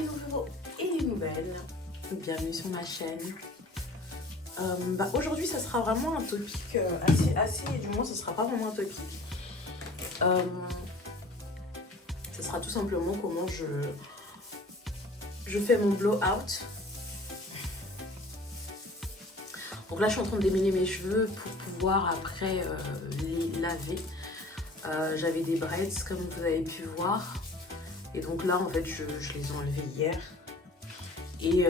les nouveaux et les nouvelles. Bienvenue sur ma chaîne. Aujourd'hui, ça sera vraiment un topic assez, du moins, ce sera pas vraiment un topic. Ce sera tout simplement comment je fais mon blowout. Donc là, je suis en train de démêler mes cheveux pour pouvoir après les laver. J'avais des braids comme vous avez pu voir. Et donc là, en fait, je les ai enlevés hier. Et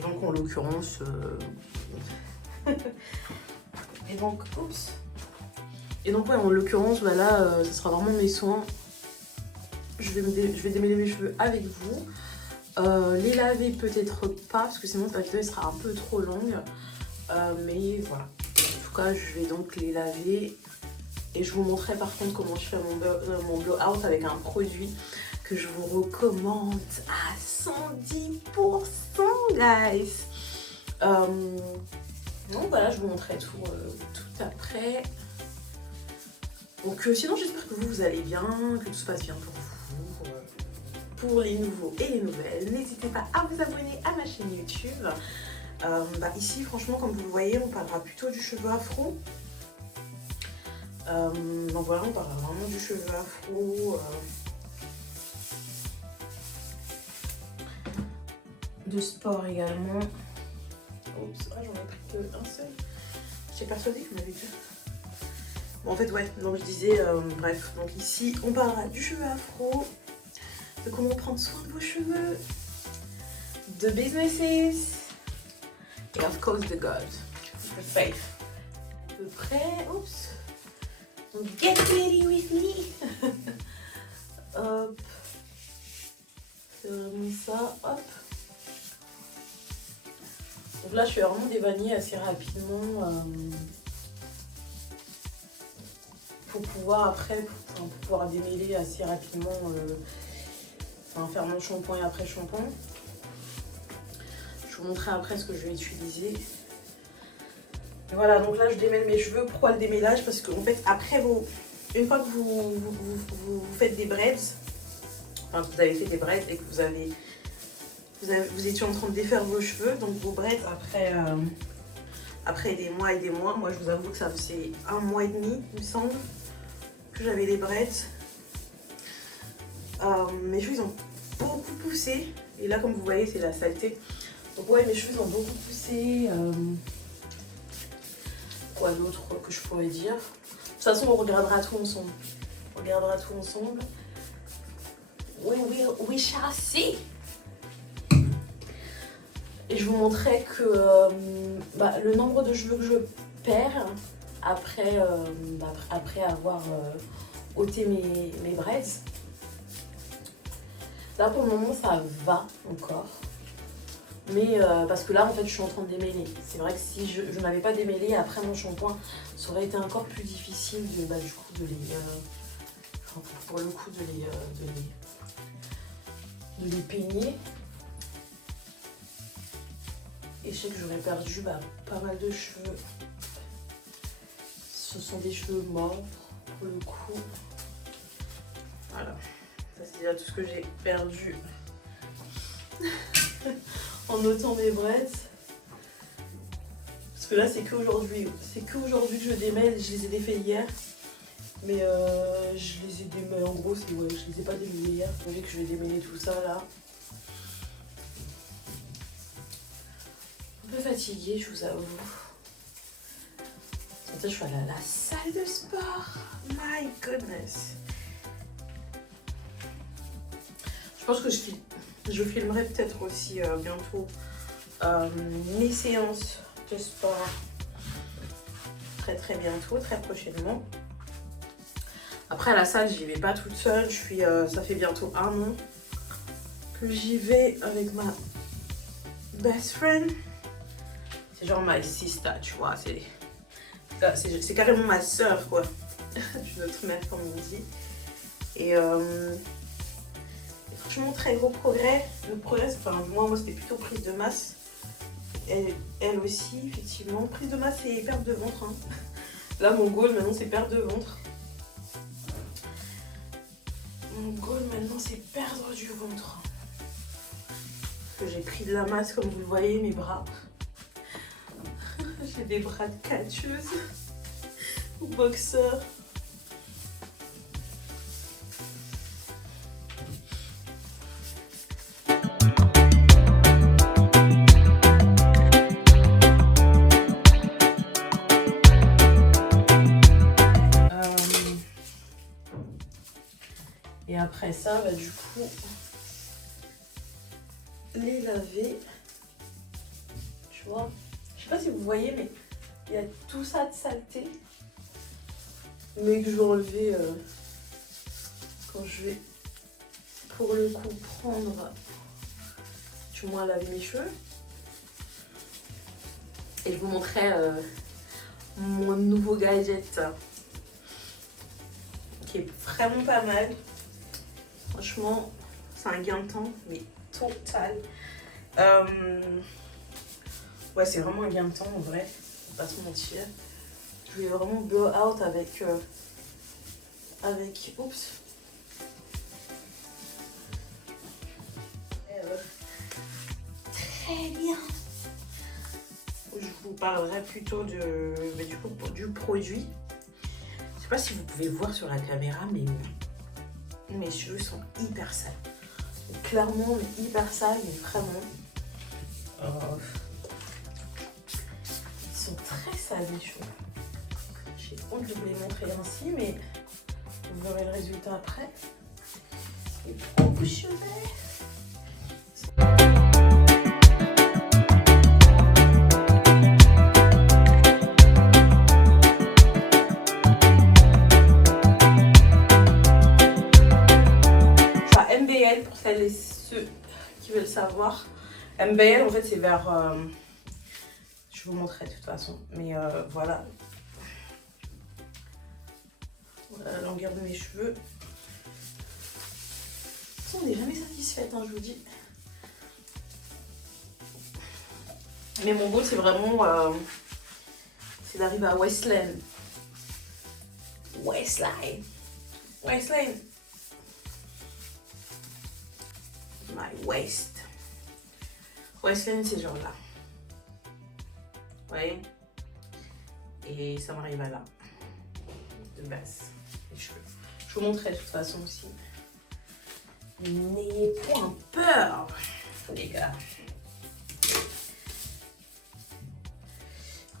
donc, en l'occurrence... Et donc, oups. Et donc, ouais, en l'occurrence, bah là, ce sera vraiment mes soins. Je vais démêler mes cheveux avec vous. Les laver peut-être pas, parce que sinon, la vidéo sera un peu trop longue. Mais voilà. En tout cas, je vais donc les laver. Et je vous montrerai par contre comment je fais mon blowout avec un produit que je vous recommande à 110%, guys. Donc voilà, je vous montrerai tout après. Donc sinon, j'espère que vous allez bien, que tout se passe bien pour vous. Pour les nouveaux et les nouvelles, n'hésitez pas à vous abonner à ma chaîne YouTube. Ici, franchement, comme vous le voyez, on parlera plutôt du cheveu afro. Donc voilà, on parlera vraiment du cheveu afro. De sport également. Oups, j'en ai pris qu'un seul. J'étais persuadée que vous m'avez dit. Bon, en fait, ouais, donc je disais, bref. Donc ici, on parlera du cheveu afro, de comment prendre soin de vos cheveux, de businesses, et of course, the God, the faith. À peu près, oups. Donc, get ready with me. Hop. C'est vraiment ça, hop. Donc là, je fais vraiment des vanilles assez rapidement pour pouvoir après, pour pouvoir démêler assez rapidement, faire mon shampoing et après shampoing. Je vous montrerai après ce que je vais utiliser. Et voilà, donc là, je démêle mes cheveux. Pourquoi le démêlage? Parce qu'en fait, après, une fois que vous faites des braids, enfin, que vous avez fait des braids et que vous étiez en train de défaire vos cheveux, donc vos braids après des mois et des mois. Moi, je vous avoue que ça faisait 1 mois et demi, il me semble, que j'avais les braids. Mes cheveux, ils ont beaucoup poussé. Et là, comme vous voyez, c'est la saleté. Donc ouais, mes cheveux, ils ont beaucoup poussé. Quoi d'autre que je pourrais dire? De toute façon, on regardera tout ensemble. We shall see. Et je vous montrerai que le nombre de cheveux que je perds après avoir ôté mes braids. Là pour le moment ça va encore. Mais parce que là en fait je suis en train de démêler. C'est vrai que si je n'avais pas démêlé après mon shampoing, ça aurait été encore plus difficile de les peigner. Et je sais que j'aurais perdu pas mal de cheveux. Ce sont des cheveux morts pour le coup. Voilà. Ça c'est déjà tout ce que j'ai perdu en ôtant mes braids. Parce que là c'est qu'aujourd'hui. C'est qu'aujourd'hui que je démêle. Je les ai défaits hier. Mais je les ai démêlés. En gros, je les ai pas démêlés hier. Vous voyez que je vais démêler tout ça là. Un peu fatiguée, je vous avoue. Je suis allée à la salle de sport. My goodness. Je pense que je filmerai peut-être aussi bientôt mes séances de sport. Très bientôt, très prochainement. Après à la salle, j'y vais pas toute seule. Ça fait bientôt 1 an que j'y vais avec ma best friend. C'est genre my sister, tu vois, c'est carrément ma soeur, quoi, d'une autre mère, comme on dit. Et franchement, très gros progrès. Le progrès, moi c'était plutôt prise de masse. Elle aussi, effectivement. Prise de masse et perte de ventre. Hein. Là, mon goal, maintenant, c'est perte de ventre. Mon goal, maintenant, c'est perdre du ventre. que j'ai pris de la masse comme vous le voyez, mes bras. J'ai des bras de catcheuse ou boxeur. Et après ça, bah, du coup, les laver. Tu vois, je sais pas si vous voyez, mais il y a tout ça de saleté. Mais que je vais enlever quand je vais, pour le coup, prendre, du moins laver mes cheveux. Et je vous montrerai mon nouveau gadget qui est vraiment pas mal. Franchement, c'est un gain de temps, mais total. Ouais, c'est vraiment un gain de temps en vrai, faut pas se mentir. Je vais vraiment blow out avec oups. Très bien. Je vous parlerai plutôt du produit. Je sais pas si vous pouvez voir sur la caméra, mais mes cheveux sont hyper sales. Clairement, mais hyper sales, mais vraiment. Ils sont très sales, mes cheveux. J'ai honte de vous les montrer ainsi, mais vous verrez le résultat après. Et beaucoup de cheveux. Pour celles et ceux qui veulent savoir, MBL en fait c'est vers je vous montrerai de toute façon, mais voilà la longueur de mes cheveux. De toute façon, on n'est jamais satisfaite, hein, je vous dis. Mais mon goal c'est vraiment c'est d'arriver à Waistline. My waist. Waistline, c'est genre là. Vous voyez? Et ça m'arrive à là. De base. Les cheveux. Je vous montrerai de toute façon aussi. N'ayez point peur, les gars.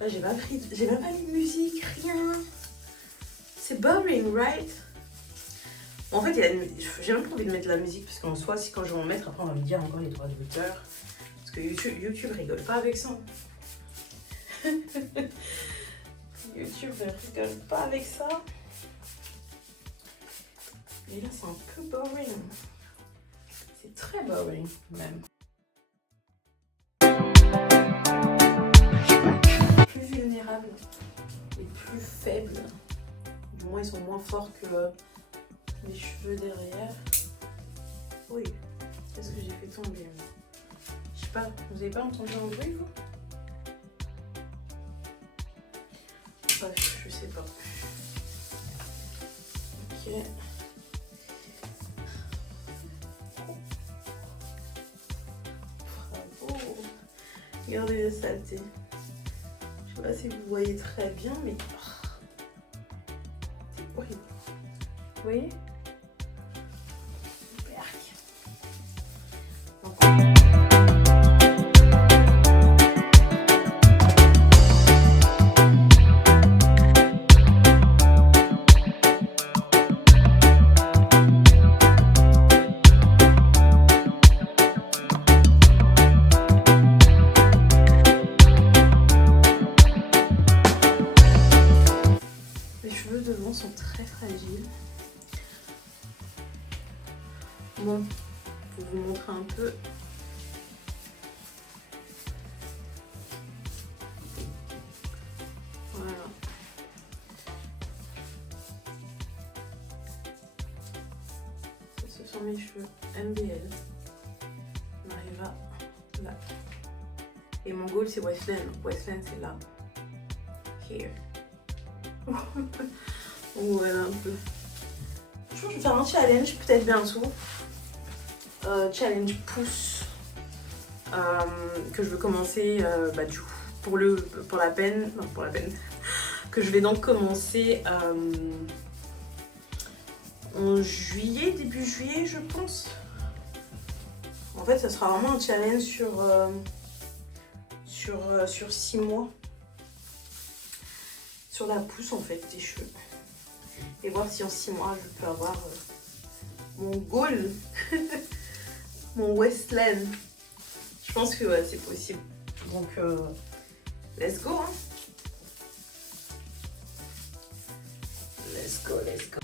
Là, j'ai même pas mis de musique, rien. C'est boring, right? En fait, j'ai même pas envie de mettre la musique parce qu'en soi, si quand je vais en mettre, après on va me dire encore les droits d'auteur. Parce que YouTube rigole pas avec ça. YouTube ne rigole pas avec ça. Mais là, c'est un peu boring. C'est très boring, même. Les plus vulnérables, les plus faibles, du moins ils sont moins forts que les cheveux derrière. Oui, qu'est-ce que j'ai fait tomber? Je sais pas, vous avez pas entendu un bruit, vous? Bref, je sais pas. Ok. Bravo. Regardez la saleté. Je sais pas si vous voyez très bien, mais c'est horrible. Vous voyez? Sont très fragiles. Bon, pour vous montrer un peu. Voilà. Ça, ce sont mes cheveux MBL. On arrive à là. Et mon goal c'est Waistline. Waistline c'est là. Here. Voilà un peu. Je pense que je vais faire un challenge peut-être bientôt. Challenge pouce. que je veux commencer du coup, pour la peine, que je vais donc commencer en juillet, début juillet je pense. En fait ça sera vraiment un challenge sur 6 mois. Sur la pousse en fait des cheveux. Et voir si en 6 mois je peux avoir mon goal, mon waistline. Je pense que ouais, c'est possible. Donc let's go hein. Let's go, let's go.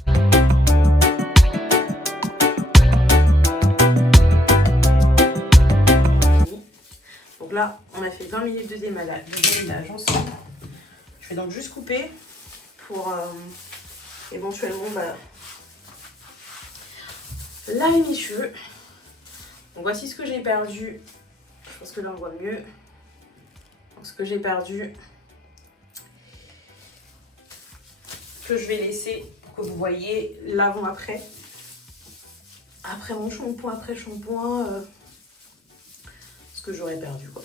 Donc là, on a fait 20 minutes de démalage ensemble. Je vais donc juste couper pour éventuellement laver mes cheveux. Donc voici ce que j'ai perdu. Je pense que là on voit mieux. Donc ce que j'ai perdu, que je vais laisser pour que vous voyez l'avant-après. Après mon shampoing, après shampoing, ce que j'aurais perdu quoi.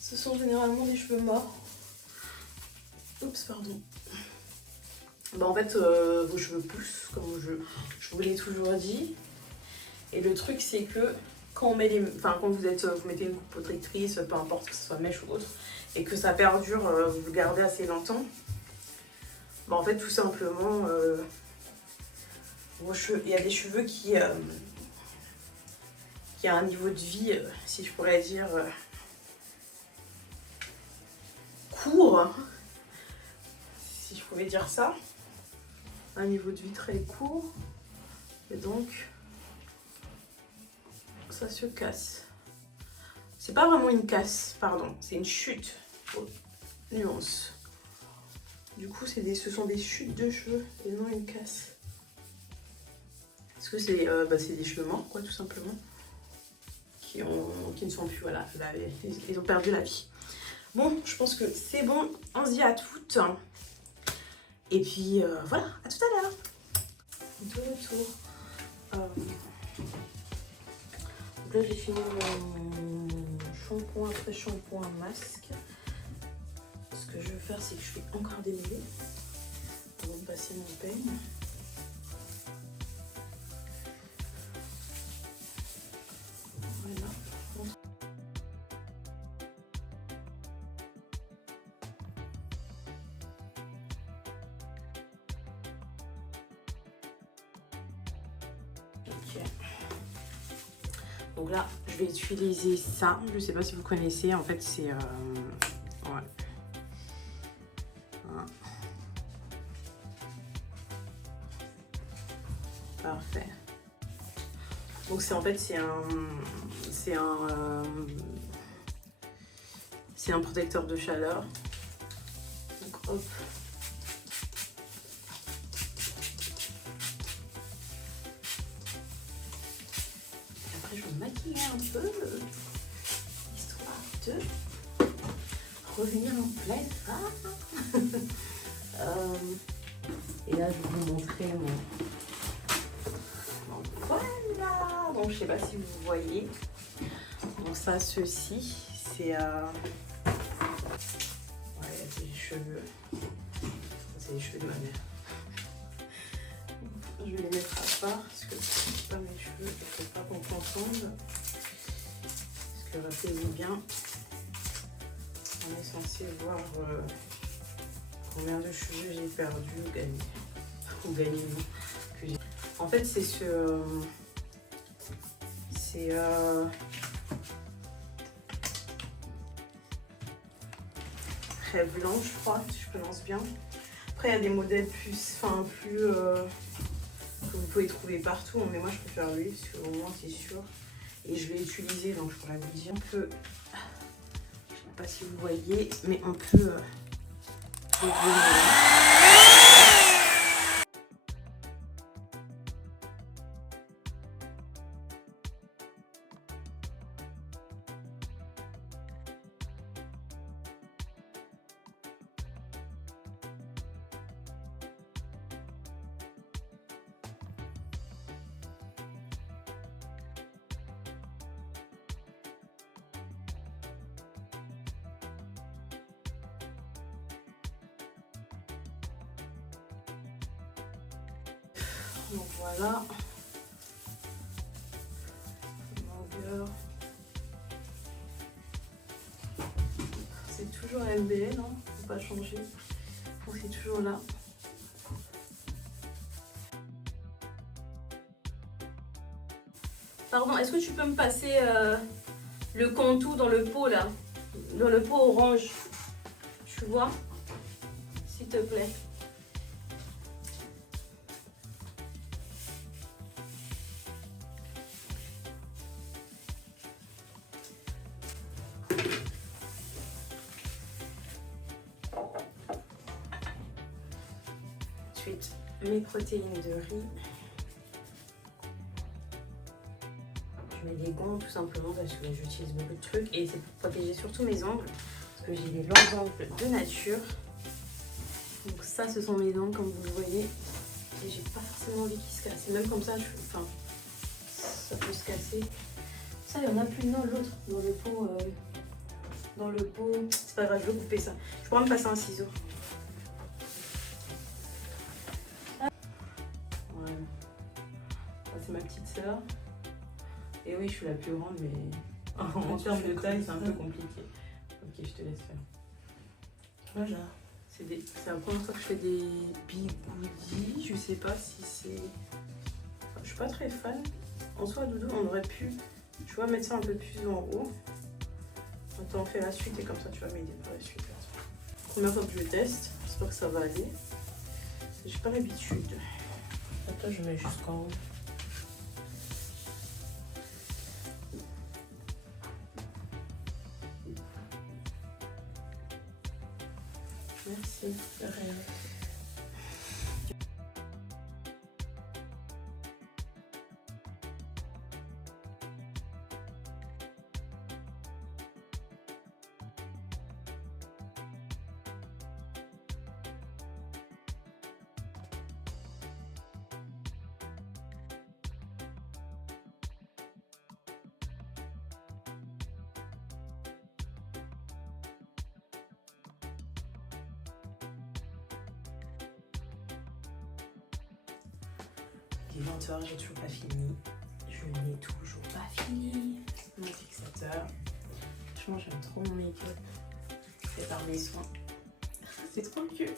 Ce sont généralement des cheveux morts. Oups, pardon. Bah en fait, vos cheveux poussent, comme je vous l'ai toujours dit. Et le truc, c'est que quand on met quand vous mettez une coupe protectrice, peu importe que ce soit mèche ou autre, et que ça perdure, vous le gardez assez longtemps, bah en fait, tout simplement, vos cheveux, il y a des cheveux qui a un niveau de vie, si je pourrais dire, court, si je pouvais dire ça, un niveau de vie très court, et donc ça se casse. C'est pas vraiment une casse, pardon, c'est une chute. Oh, nuance. Du coup, ce sont des chutes de cheveux et non une casse. Parce que c'est des cheveux morts, quoi, tout simplement, qui ne sont plus, voilà, ils ont perdu la vie. Bon, je pense que c'est bon, on se dit à toutes. Et puis voilà, à tout à l'heure. De retour. Donc là, j'ai fini mon shampoing, après shampoing, masque. Ce que je vais faire, c'est que je vais encore démêler avant de passer mon peigne. Voilà. Ok. Donc là, je vais utiliser ça. Je ne sais pas si vous connaissez. En fait, c'est... ouais. Parfait. Donc c'est un protecteur de chaleur. Donc hop. Après je vais me maquiller un peu, histoire de revenir en pleine forme. Et là je vais vous montrer mon voilà. Donc je sais pas si vous voyez. Donc ça, ceci, c'est ouais, c'est les cheveux. C'est les cheveux de ma mère. Je vais les mettre à part parce que c'est pas mes cheveux, il ne faut pas qu'on confondde. Parce que rappelez-vous bien, on est censé voir combien de cheveux j'ai perdu ou gagné. Ou gagné, non. En fait, c'est Rêve blanche, je crois, si je prononce bien. Après, il y a des modèles plus que vous pouvez trouver partout, mais moi je préfère lui parce qu'au moins c'est sûr. Et je l'ai utilisé, donc je pourrais vous dire. On peut, je sais pas si vous voyez, mais on peut Donc voilà. Longueur. C'est toujours MBL, hein, faut pas changer. Donc c'est toujours là. Pardon, est-ce que tu peux me passer le contour dans le pot là? Dans le pot orange. Tu vois? S'il te plaît. Ensuite, mes protéines de riz. Je mets des gants tout simplement parce que j'utilise beaucoup de trucs et c'est pour protéger surtout mes ongles parce que j'ai des longs ongles de nature. Donc ça, ce sont mes dents comme vous le voyez et j'ai pas forcément envie qu'ils se cassent. Et même comme ça, enfin, ça peut se casser. Ça, il y en a plus non l'autre dans le pot. C'est pas grave, je vais couper ça. Je pourrais me passer un ciseau. Voilà. C'est ma petite sœur. Et oui, je suis la plus grande, mais en termes de taille, c'est un peu compliqué. Ok, je te laisse faire. Voilà. C'est la première fois que je fais des bigoudis. Je sais pas si c'est... Enfin, je suis pas très fan. En soi, Doudou, on aurait pu, tu vois, mettre ça un peu plus en haut. Attends, on fait la suite et comme ça, tu vas m'aider pour la suite. Première fois que je teste. J'espère que ça va aller. J'ai pas l'habitude. Attends, je mets jusqu'en haut. Merci, de rien. Il est 20h, j'ai toujours pas fini. Je n'ai toujours pas fini. Mon fixateur. Franchement, j'aime trop mon make-up. Fait par mes soins. C'est trop cute.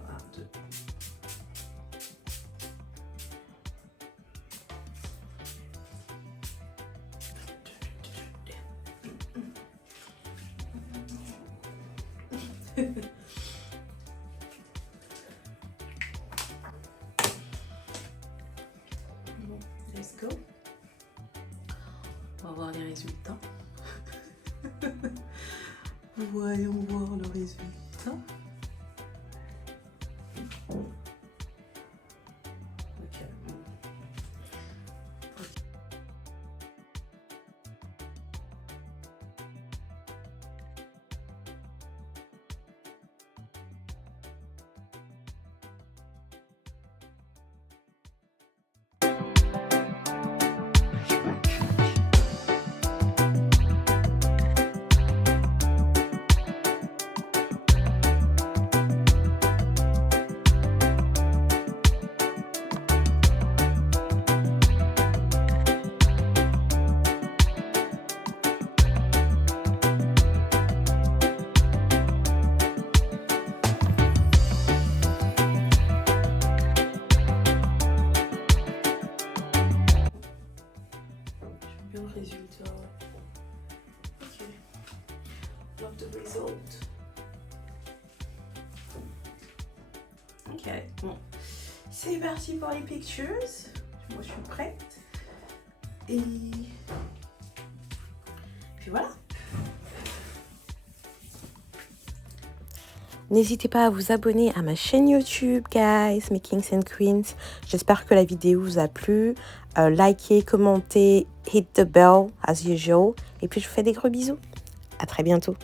Voilà, 2. Bon, let's go. On va voir les résultats. Voyons voir le résultat. Résultat. Ok. Love the result. Ok, bon. C'est parti pour les pictures. Moi, je suis prête. Et puis voilà. N'hésitez pas à vous abonner à ma chaîne YouTube, guys, mes Kings and Queens. J'espère que la vidéo vous a plu. Likez, commentez, hit the bell as usual. Et puis je vous fais des gros bisous. À très bientôt.